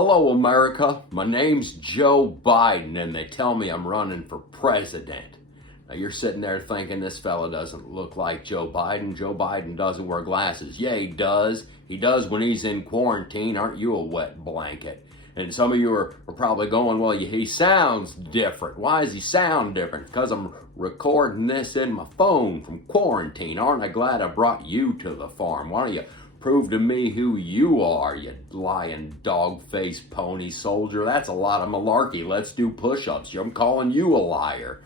Hello, America. My name's Joe Biden, and they tell me I'm running for president. Now, you're sitting there thinking this fella doesn't look like Joe Biden. Joe Biden doesn't wear glasses. Yeah, he does. He does when he's in quarantine. Aren't you a wet blanket? And some of you are probably going, well, he sounds different. Why does he sound different? Because I'm recording this in my phone from quarantine. Aren't I glad I brought you to the farm? Why don't you prove to me who you are, you lying dog-faced pony soldier? That's a lot of malarkey. Let's do push-ups. I'm calling you a liar.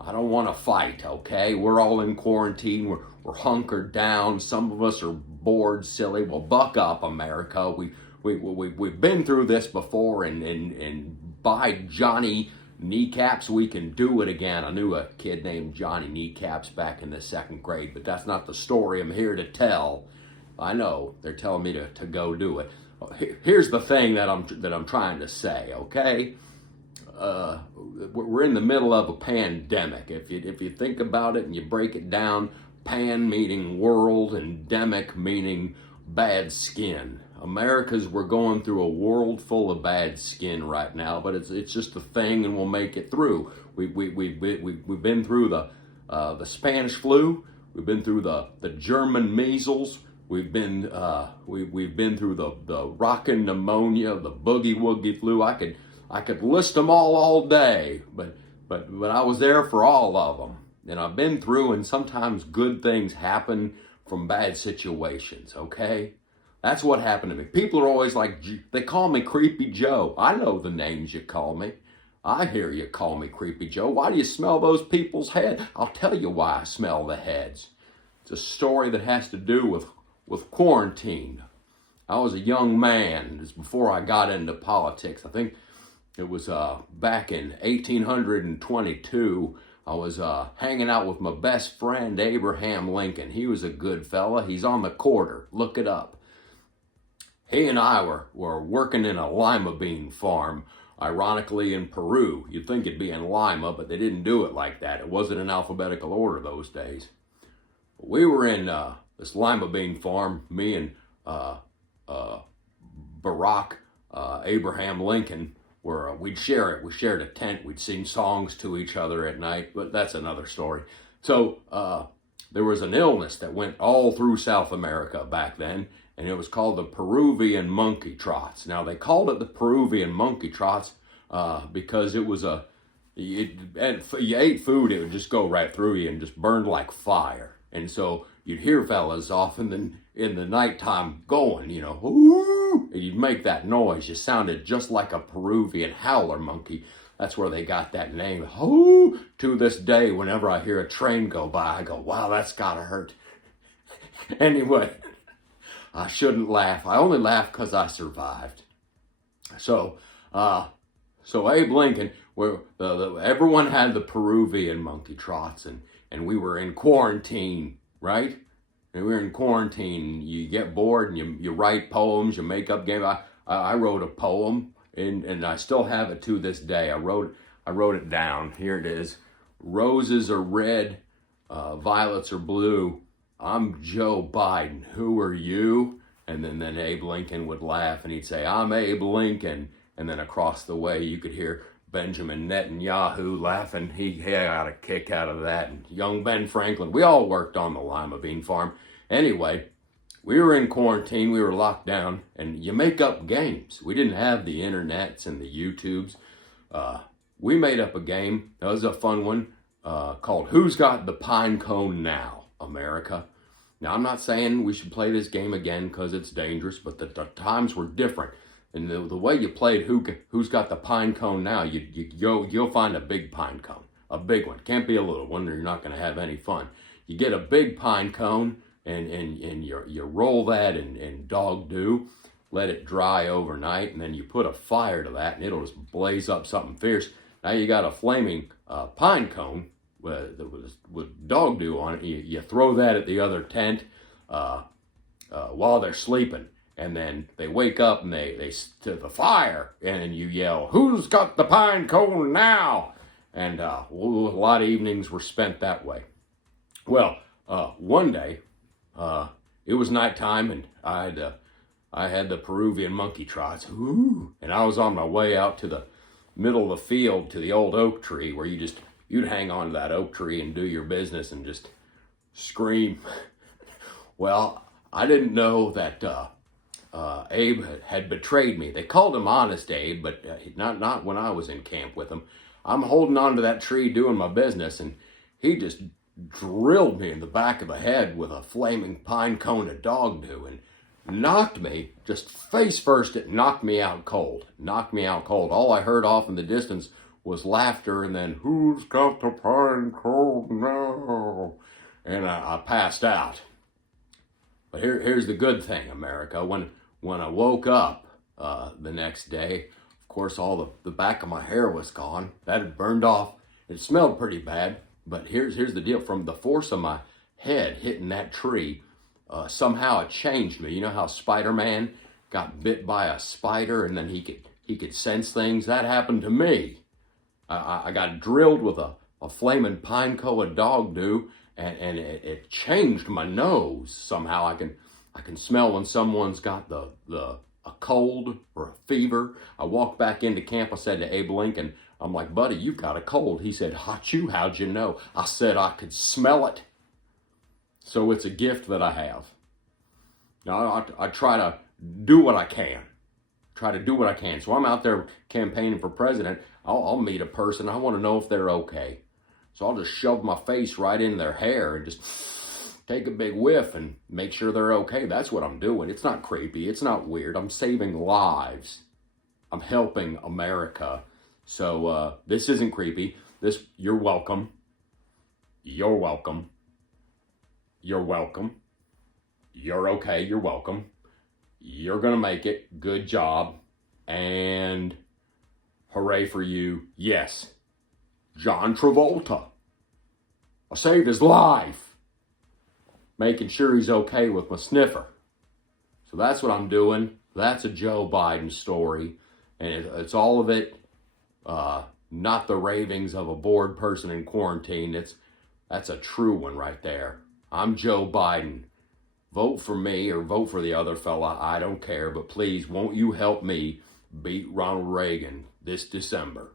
I don't want to fight, okay? We're all in quarantine. We're hunkered down. Some of us are bored, silly. Well, buck up, America. We've been through this before, and by Johnny Kneecaps, we can do it again. I knew a kid named Johnny Kneecaps back in the second grade, but that's not the story I'm here to tell. I know they're telling me to go do it. Here's the thing that I'm trying to say, okay? We're in the middle of a pandemic. If you think about it and you break it down, pan meaning world and demic meaning bad skin. We're going through a world full of bad skin right now, but it's just a thing, and we'll make it through. We've been through the Spanish flu. We've been through the German measles. We've been through the rockin' pneumonia, the boogie woogie flu. I could list them all day, but I was there for all of them, and I've been through. And sometimes good things happen from bad situations. Okay, that's what happened to me. People are always like, they call me Creepy Joe. I know the names you call me. I hear you call me Creepy Joe. Why do you smell those people's heads? I'll tell you why I smell the heads. It's a story that has to do with quarantine. I was a young man. It's before I got into politics. I think it was back in 1822. I was hanging out with my best friend, Abraham Lincoln. He was a good fella. He's on the quarter. Look it up. He and I were working in a lima bean farm, ironically in Peru. You'd think it'd be in Lima, but they didn't do it like that. It wasn't in alphabetical order those days. We were in this lima bean farm, me and Barack Abraham Lincoln, where we'd share it. We shared a tent. We'd sing songs to each other at night, but that's another story. So there was an illness that went all through South America back then, and it was called the Peruvian monkey trots. Now, they called it the Peruvian monkey trots because it was you ate food, it would just go right through you and just burned like fire. And so you'd hear fellas often in the nighttime going, ooh, and you'd make that noise. You sounded just like a Peruvian howler monkey. That's where they got that name. Ooh, to this day, whenever I hear a train go by, I go, wow, that's gotta hurt. Anyway, I shouldn't laugh. I only laugh because I survived. So Abe Lincoln, everyone had the Peruvian monkey trots, and we were in quarantine, right? And we were in quarantine. You get bored and you write poems, you make up games. I wrote a poem, and I still have it to this day. I wrote it down. Here it is. Roses are red, violets are blue. I'm Joe Biden. Who are you? And then Abe Lincoln would laugh, and he'd say, I'm Abe Lincoln. And then across the way, you could hear Benjamin Netanyahu laughing. He got a kick out of that. And young Ben Franklin. We all worked on the lima bean farm. Anyway, we were in quarantine. We were locked down. And you make up games. We didn't have the internets and the YouTubes. We made up a game. That was a fun one called Who's Got the Pine Cone Now, America? Now, I'm not saying we should play this game again because it's dangerous, but the times were different. And the way you played Who's Got the Pine Cone Now, you'll find a big pine cone, a big one. Can't be a little one, or you're not going to have any fun. You get a big pine cone, and you roll that in dog dew, let it dry overnight, and then you put a fire to that, and it'll just blaze up something fierce. Now you got a flaming pine cone with dog dew on it. You throw that at the other tent while they're sleeping. And then they wake up and they to the fire, and you yell, who's got the pine cone now? And a lot of evenings were spent that way. Well, one day, it was nighttime, and I had I had the Peruvian monkey trots. Ooh. And I was on my way out to the middle of the field to the old oak tree where you'd hang on to that oak tree and do your business and just scream. Well, I didn't know that Abe had betrayed me. They called him Honest Abe, but not when I was in camp with him. I'm holding on to that tree doing my business, and he just drilled me in the back of the head with a flaming pine cone of dog do, and knocked me, just face first, it knocked me out cold. Knocked me out cold. All I heard off in the distance was laughter, and then, who's got the pine cone now? And I passed out. But here's the good thing, America. When I woke up the next day, of course, all the back of my hair was gone. That had burned off. It smelled pretty bad. But here's the deal. From the force of my head hitting that tree, somehow it changed me. You know how Spider-Man got bit by a spider and then he could sense things? That happened to me. I got drilled with a flaming pine cone of dog do, and it changed my nose. Somehow I can smell when someone's got a cold or a fever. I walked back into camp. I said to Abe Lincoln, I'm like, buddy, you've got a cold. He said, Achoo, how'd you know? I said I could smell it. So it's a gift that I have. Now I try to do what I can. So I'm out there campaigning for president. I'll meet a person. I want to know if they're okay. So I'll just shove my face right in their hair and just take a big whiff and make sure they're okay. That's what I'm doing. It's not creepy. It's not weird. I'm saving lives. I'm helping America. So this isn't creepy. You're welcome. You're welcome. You're welcome. You're okay. You're welcome. You're going to make it. Good job. And hooray for you. Yes. John Travolta. I saved his life. Making sure he's okay with my sniffer. So that's what I'm doing. That's a Joe Biden story. And it's all of it, not the ravings of a bored person in quarantine. That's a true one right there. I'm Joe Biden. Vote for me or vote for the other fella. I don't care. But please, won't you help me beat Ronald Reagan this December?